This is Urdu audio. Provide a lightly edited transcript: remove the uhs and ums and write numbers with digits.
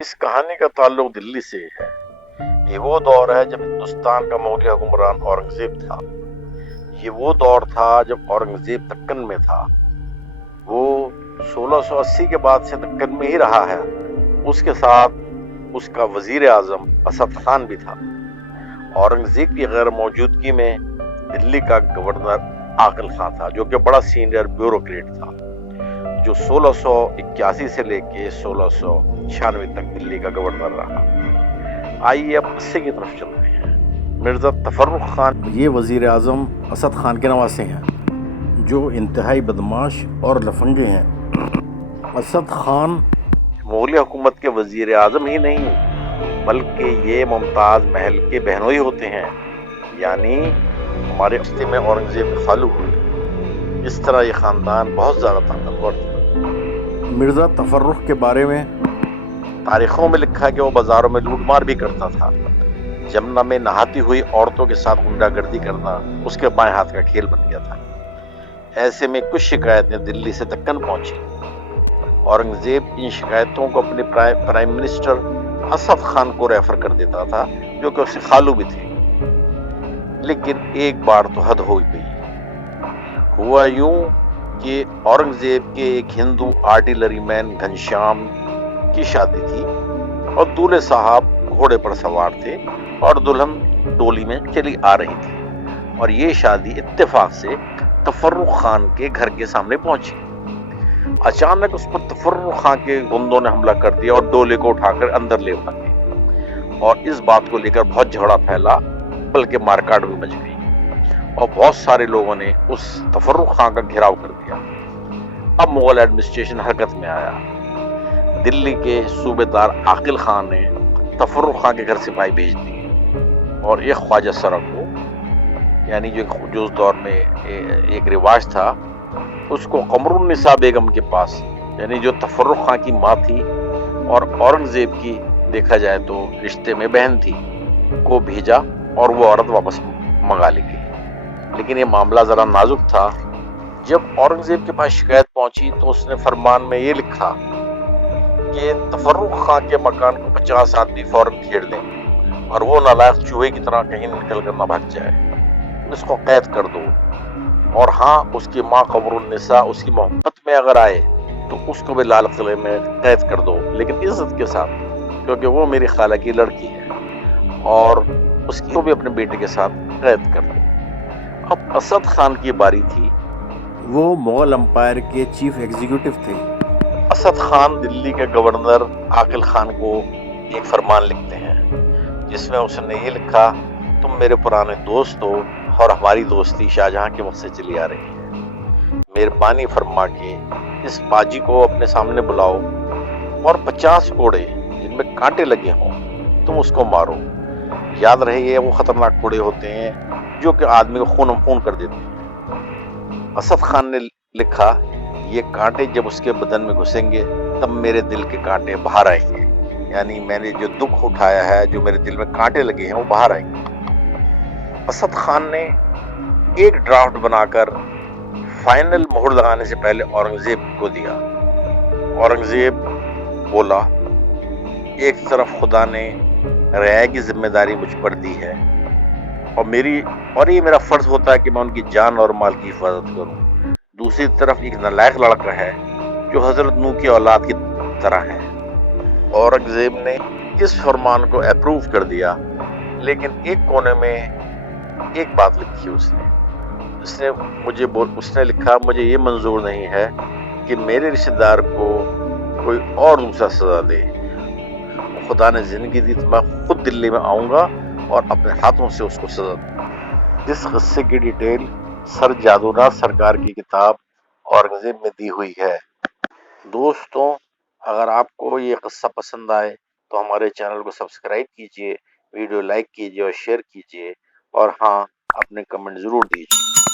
اس کہانی کا تعلق دلی سے ہے۔ یہ وہ دور ہے جب ہندوستان کا مغلیہ حکمران اورنگزیب تھا۔ یہ وہ دور تھا جب اورنگزیب دکن میں تھا۔ وہ 1680 کے بعد سے دکن میں ہی رہا ہے۔ اس کے ساتھ اس کا وزیر اعظم اسد خان بھی تھا۔ اورنگزیب کی غیر موجودگی میں دلی کا گورنر عاقل خان تھا، جو کہ بڑا سینئر بیوروکریٹ تھا، جو 1681 سے لے کے 1696 تک دلی کا گورنر رہا۔ آئیے اب قصے کی طرف چلتے ہیں۔ مرزا تفرق خان یہ وزیر اعظم اسد خان کے نواسے ہیں، جو انتہائی بدماش اور لفنگے ہیں۔ اسد خان مغلیہ حکومت کے وزیر اعظم ہی نہیں، بلکہ یہ ممتاز محل کے بہنوئی ہوتے ہیں، یعنی ہمارے رشتے میں اورنگزیب کے خالو ہوئے۔ اس طرح یہ خاندان بہت زیادہ طاقتور تھا۔ مرزا تفرق کے بارے میں تاریخوں میں لکھا ہے کہ وہ بازاروں میں لوٹ مار بھی کرتا تھا۔ جمنا میں نہاتی ہوئی عورتوں کے ساتھ غنڈہ گردی کرنا اس کے بائیں ہاتھ کا کھیل بن گیا تھا۔ ایسے میں کچھ شکایتیں دلی سے دکن پہنچی۔ اورنگزیب ان شکایتوں کو اپنے پرائم منسٹر اسد خان کو ریفر کر دیتا تھا، جو کہ اس کے خالو بھی تھے۔ لیکن ایک بار تو حد ہو گئی۔ ہوا یوں کہ اورنگزیب کے ایک ہندو آرٹلری مین گھنشیام کی شادی تھی، اور دولہے صاحب گھوڑے پر سوار تھے اور دلہن ڈولی میں چلی آ رہی تھی، اور یہ شادی اتفاق سے تفرق خان کے گھر کے سامنے پہنچی۔ اچانک اس پر تفرق خان کے گندوں نے حملہ کر دیا اور ڈولے کو اٹھا کر اندر لے بھاگے، اور اس بات کو لے کر بہت جھگڑا پھیلا، بلکہ مارکاٹ بھی مچ گئی، اور بہت سارے لوگوں نے اس تفرق خان کا گھیراؤ کر دیا۔ اب مغل ایڈمنسٹریشن حرکت میں آیا۔ دلی کے صوبے دار عاقل خان نے تفرق خان کے گھر سپاہی بھیج دیے، اور ایک خواجہ سرا کو، یعنی جو اس دور میں ایک رواج تھا، اس کو قمر النساء بیگم کے پاس، یعنی جو تفرق خان کی ماں تھی اور اورنگزیب کی دیکھا جائے تو رشتے میں بہن تھی، کو بھیجا، اور وہ عورت واپس منگا لی گئی۔ لیکن یہ معاملہ ذرا نازک تھا۔ جب اورنگزیب کے پاس شکایت پہنچی تو اس نے فرمان میں یہ لکھا کہ تفرق خان کے مکان کو 50 آدمی فوراً گھیر لیں، اور وہ نالائق چوہے کی طرح کہیں نکل کر نہ بھاگ جائے، اس کو قید کر دو، اور ہاں، اس کی ماں قمر النساء اس کی محبت میں اگر آئے تو اس کو بھی لال قلعے میں قید کر دو، لیکن عزت کے ساتھ، کیونکہ وہ میری خالہ کی لڑکی ہے، اور اس کو بھی اپنے بیٹے کے ساتھ قید کر دو۔ اب اسد خان کی باری تھی۔ وہ مغل امپائر کے چیف ایگزیکٹو تھے۔ اسد خان دلی کے گورنر عاقل خان کو ایک فرمان لکھتے ہیں، جس میں اس نے یہ لکھا: تم میرے پرانے دوست ہو، اور ہماری دوستی شاہجہاں کے وقت سے چلی آ رہی ہے۔ مہربانی فرما کے اس باجی کو اپنے سامنے بلاؤ، اور 50 کوڑے جن میں کانٹے لگے ہوں تم اس کو مارو۔ یاد رہے، یہ وہ خطرناک کوڑے ہوتے ہیں جو کہ آدمی کو خون کر دیتے ہیں۔ اسد خان نے لکھا: یہ کانٹے جب اس کے بدن میں گھسیں گے تب میرے دل کے کانٹے باہر آئیں گے، یعنی میں نے جو دکھ اٹھایا ہے، جو میرے دل میں کانٹے لگے ہیں، وہ باہر آئیں گے۔ اسد خان نے ایک ڈرافٹ بنا کر فائنل مہر لگانے سے پہلے اورنگزیب کو دیا۔ اورنگزیب بولا: ایک طرف خدا نے رعایا کی ذمہ داری مجھ پر دی ہے، اور یہ میرا فرض ہوتا ہے کہ میں ان کی جان اور مال کی حفاظت کروں۔ دوسری طرف ایک نالائق لڑکا ہے جو حضرت نوح کی اولاد کی طرح ہے۔ اورنگزیب نے اس فرمان کو اپروو کر دیا، لیکن ایک کونے میں ایک بات لکھی اس نے لکھا: مجھے یہ منظور نہیں ہے کہ میرے رشتہ دار کو کوئی اور دوسرا سزا دے۔ خدا نے زندگی دی تو میں خود دلی میں آؤں گا اور اپنے ہاتھوں سے اس کو سزا دوں۔ اس قصے کی ڈیٹیل سر جادو ناتھ سرکار کی کتاب اورنگزیب میں دی ہوئی ہے۔ دوستوں، اگر آپ کو یہ قصہ پسند آئے تو ہمارے چینل کو سبسکرائب کیجئے، ویڈیو لائک کیجئے اور شیئر کیجئے، اور ہاں، اپنے کمنٹ ضرور دیجئے۔